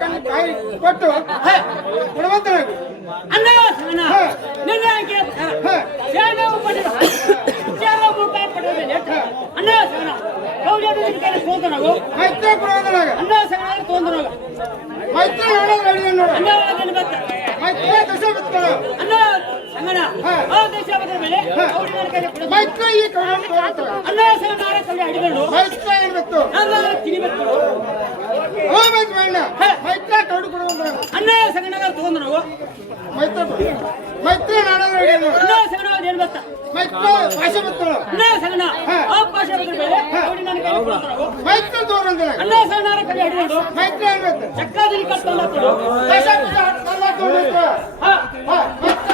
ಕಣ್ಣು ಕಾಯಿ ಕೊಟ್ಟು ಗುಣವಂತನಾಗು. ಅನ್ನ ಸಣ್ಣ ನಿನ್ನ ಅನ್ನ ಸಣ್ಣ ತೋಂದನಾಗು ಮೈತ್ರಿ ಗುಣವಂತನಾಗ ಅನ್ನ ಸಣ್ಣ ತೋಂದನಾಗ ಮೈತ್ರಿ ಹೇಳೋದು ರೆಡಿ ನೋಡು. ಅನ್ನ ಬತ್ತ ಮೈತ್ರಿ ದಶ ಬಿತ್ಕೊಳ್ಳೋ ಅನ್ನ ಸಂಗಣ ಆ ದೇಶ ಬದ ಮೇಲೆ ಮೈತ್ರಿ ಈ ಕಡೆ ಅನ್ನ ಸಣ್ಣ ನಾರ ಕಡೆ ಹಿಡಿದು ಮೈತ್ರಿ ಏನ್ಬೇಕು ಅನ್ನ ತಿನಿಬೇಕು ಮೈತ್ರಿ ಅಣ್ಣ ಮೈತ್ರಿ ಕೌಡು ಗುಣವಂತನಾಗ ಅನ್ನ ಸಂಗಣ ತೋಂದನಾಗು ಮೈತ್ರಿ ಮೈತ್ರಿ ನಾಡೋದು ರೆಡಿ ನೋಡು. ಅನ್ನ ಸಂಗಣ ಏನು ಬತ್ತ ಮೈತ್ರಿ ಭಾಷೆ ಬಿತ್ಕೊಳ್ಳೋ ಅನ್ನ ಸಂಗಣ ಆ ಭಾಷೆ ಬದ ಮೇಲೆ ಅವಡಿ ನನ್ನ ಕೈ ಕೊಡ್ತಾರೋ ಮೈತ್ರಿ ತೋರಂತನಾಗ ಅನ್ನ ಸಂಗಣ ನಾರ ಕಡೆ ಹಿಡಿದು ಮೈತ್ರಿ ಏನ್ಬೇಕು ಚಕ್ಕಾದಿರಿ ಕಟ್ಟಲ್ಲ ಕೊಡು ಭಾಷೆ ಕಲ್ಲ ತೋರಿಸ್ಕೊ. ಹಾ ಮೈತ್ರಿ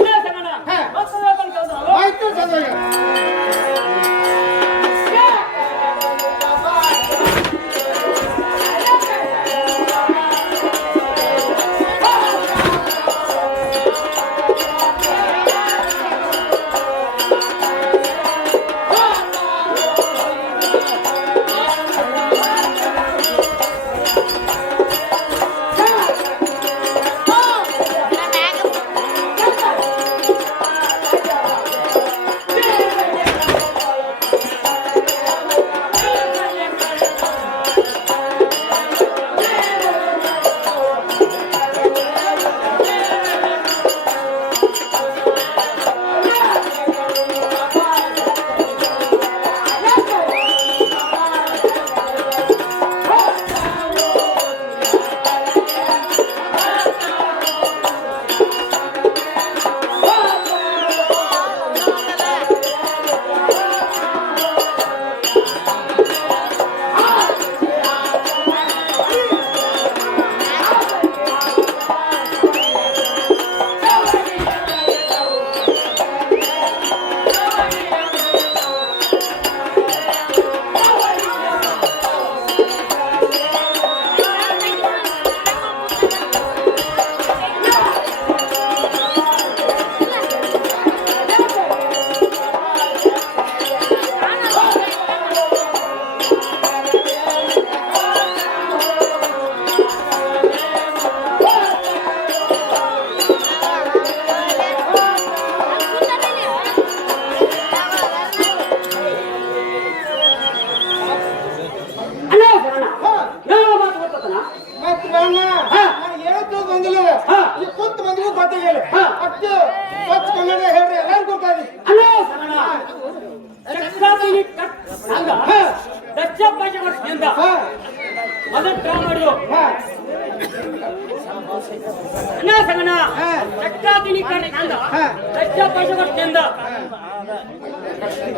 ಅನ್ನ ಸಂಗಣ ಮೈತ್ರಿ ಚಂದಾಗ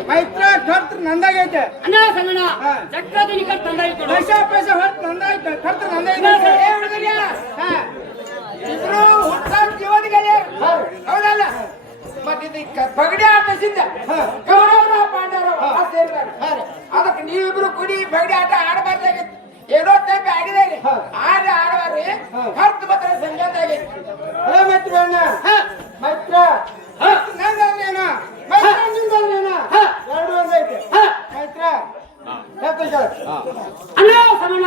ಮೈತ್ರಿ ಖರ್ಚು ನಂದಾಗೈತೆ ಅನ್ನ ಸಂಗಣ ಚಕ್ರಾದಿನಿ ಕಟ್ ತಂದಾಯ್ತು ಪೈಸಾ ಪೈಸಾ ಹೊತ್ತು ನಂದಾಯ್ತು ಖರ್ಚು ನಂದಾಗೈತೆ ಇಬ್ರು ಹುಟ್ಟಾದ ಜೀವನಿಗೆ ಹೌದಲ್ಲ ಮತ್ತೆ ಪಗಡಿ ಆಟದಿಂದ ಕೌರವರ ಪಾಂಡವರು ಸೇರ್ತಾರೆ ಅದಕ್ಕೆ ನೀವಿಬ್ರು ಕುಡಿ ಪಗಡಿ ಆಟ ಆಡಬಾರ್ದಾಗಿತ್ತು ಏನೋ ಟೈಪ್ ಆಗಿದೆ ಆದ್ರೆ ಆಡಬಾರ್ರಿ ಖರ್ಚು ಮಾತ್ರ ಸಂಜಾತಾಗಿ ಮೈತ್ರಿ ಅಣ್ಣ ಮೈತ್ರ ನಂದೇನ ಮೈತ್ರ ನಿಂದೇನ ಎರಡು ಒಂದೈತೆ ಮೈತ್ರ ಅಣ್ಣ ಸಮಣ್ಣ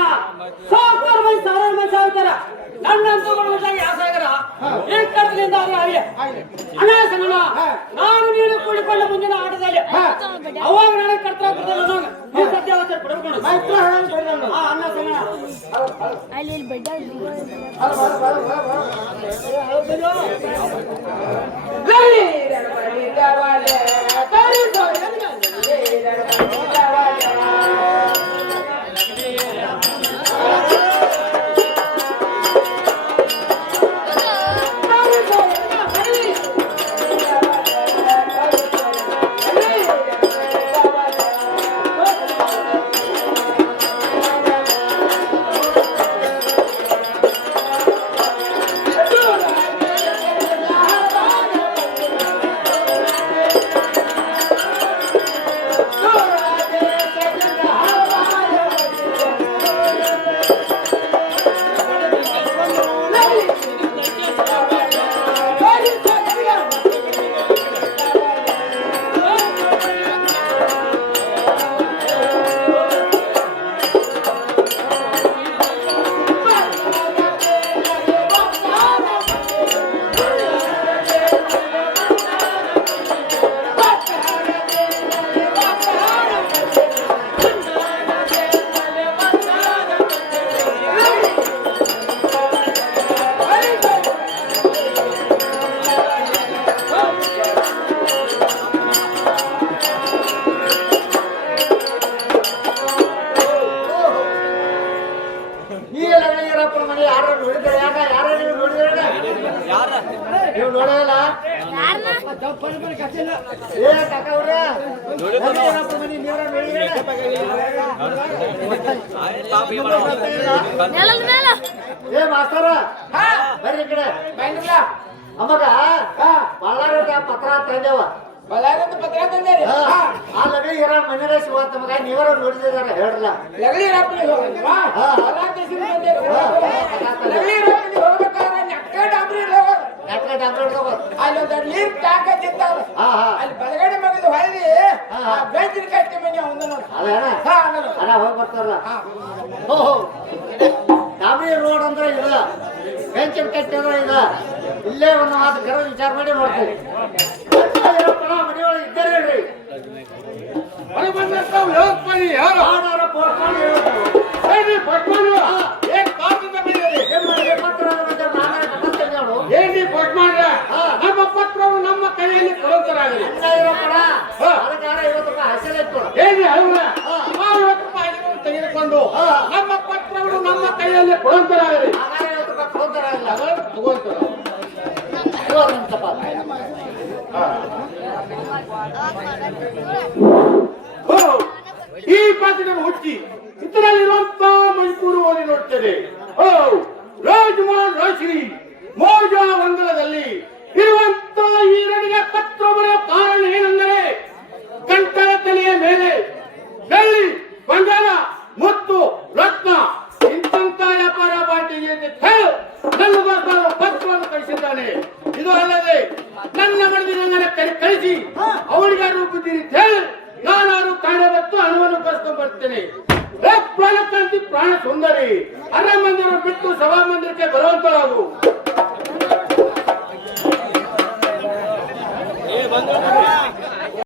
ಸಾವುಕಾರ ಮಂದಿ ಸಾವಿರ ಮಂದಿ ಸಾವಿರ ನನ್ನಂತೂ ಯಾಸಾಗರ ಏನ್ ಕರ್ತದಿಂದ ಅಣ್ಣ ಸಮಣ್ಣ ನಾನು ನೀನು ಕೂಡಿಕೊಂಡ ಮುಂದಿನ ಆಟದಲ್ಲಿ ಅವಾಗ ನನಗೆ ಕರ್ತ ಸತ್ಯಾವಸ್ಥೆ ಪಡ್ಕೊಂಡು ಅಣ್ಣ ಸಮಣ್ಣ ಅಲ್ಲಿ ಬೆಡ್ಡ ಈ ಲಗ್ನೀರಪ್ಪನ ಮನೆ ಯಾರು ನೋಡಿದ್ರೆ ಯಾರು ನೀವು ನೋಡಿದ್ರೆ ನೀವು ನೋಡಲ್ಲ ಏ ಕಾಕ ಅವ್ರ ಲಗ್ನೀರಪ್ಪನ ಮನೆ ನೀವ್ರ ನೋಡಿದ್ರೆ ಏ ಮಾಸ್ತರ ಬರ್ರಿ ಈ ಕಡೆ ಅಮ್ಮಗ ಬಳ್ಳಾರಿ ಪತ್ರ ತಂದೇವ ಬಳ್ಳಾರಿಂದ ಪತ್ರ ತಂದೇರಿ ಆ ಲಗ್ನೀರ ಮನೆ ಸಿಗುವಂತ ಮಗ ನೀವರ ನೋಡಿದಾರೆ ಹೇಳ್ರಲ್ಲ ಅಲ್ಲೊಂದು ನೀರ್ ಟ್ಯಾಂಕ್ ಹಚ್ಚಿರ್ತಾವ ಅಲ್ಲಿ ಬಲಗಡೆ ಮಗದ ಹೊಳ್ಳಿ ಬೆಂಚಿನ ಕಟ್ಟಿ ಮನೆ ಒಂದು ಅಣ್ಣ ಹೋಗಿ ಬರ್ತಾರಲ್ಲ ಓಹೋ ಡಾಬ್ರಿ ರೋಡ್ ಅಂದ್ರೆ ಇಲ್ಲ ಬೆಂಚಿನ ಕಟ್ಟಿ ಅಂದ್ರೆ ಇಲ್ಲ ಇಲ್ಲೇ ಒಂದು ಮಾತು ಕರೆ ವಿಚಾರ ಮಾಡಿ ನೋಡ್ತೀವಿ ಮನೆಯೊಳಗೆ ಇದ್ದಾರೆ ಹೇಳ್ರಿ ಮನೆ ಬಂದಂತ ವ್ಯವಸ್ಥೆ ಯಾರು ಆಡೋರ ಪೋರ್ಟ್ಫೋಲಿಯೋ ಏನ್ರಿ ಕೊಟ್ ಮಾಡ್ರ ನಮ್ಮ ಪತ್ರವು ನಮ್ಮ ಕೈಯಲ್ಲಿ ಕೊಡುತ್ತರಾಗಲಿ ಏನ್ರಿ ಅವ್ರ 50 ರೂಪಾಯಿ ತೆಗೆದುಕೊಂಡು ನಮ್ಮ ಪತ್ರವನ್ನು ನಮ್ಮ ಕೈಯಲ್ಲಿ ಕೊಡುತ್ತರಾಗಲಿ ಈ ಪಾತ್ರೆ ಹುಚ್ಚಿ ಇದರಲ್ಲಿರುವಂತ ಮೈಸೂರು ಓದಿ ನೋಡ್ತದೆ ರಾಜಮಾನ್ ರಾಶ್ರೀ ಮೋಜಾ ವಂಗಲದಲ್ಲಿ ಇರುವಂತ ಈರನಿಗೆ ಪತ್ರ ಬರೆಯುವ ಕಾರಣ ಏನೆಂದರೆ ಗಂಟಲ ತಲೆಯ ಮೇಲೆ ಬೆಳ್ಳಿ ಬಂಗಾರ ಮತ್ತು ರತ್ನ ಇಂಥ ವ್ಯಾಪಾರ ಪಾರ್ಟಿಗೆ ನನ್ನ ಪತ್ರವನ್ನು ಕಳಿಸಿದ್ದಾನೆ. ಇದು ಅಲ್ಲದೆ ನನ್ನ ಮನದಿನ ಕಳಿಸಿ ಅವಳಿಗಾರು ಬುದ್ಧಿ ನಾನಾರು ಕಾಣ ಮತ್ತು ಹಣವನ್ನು ಕರ್ಕೊಂಡು ಬರ್ತೇನೆ. ಪ್ರಾಣಕಾಂತಿ ಪ್ರಾಣ ಸುಂದರಿ ಅರಮಂದಿರ ಬಿಟ್ಟು ಸಭಾ ಮಂದಿರಕ್ಕೆ ಬರುವಂತರಾಗು.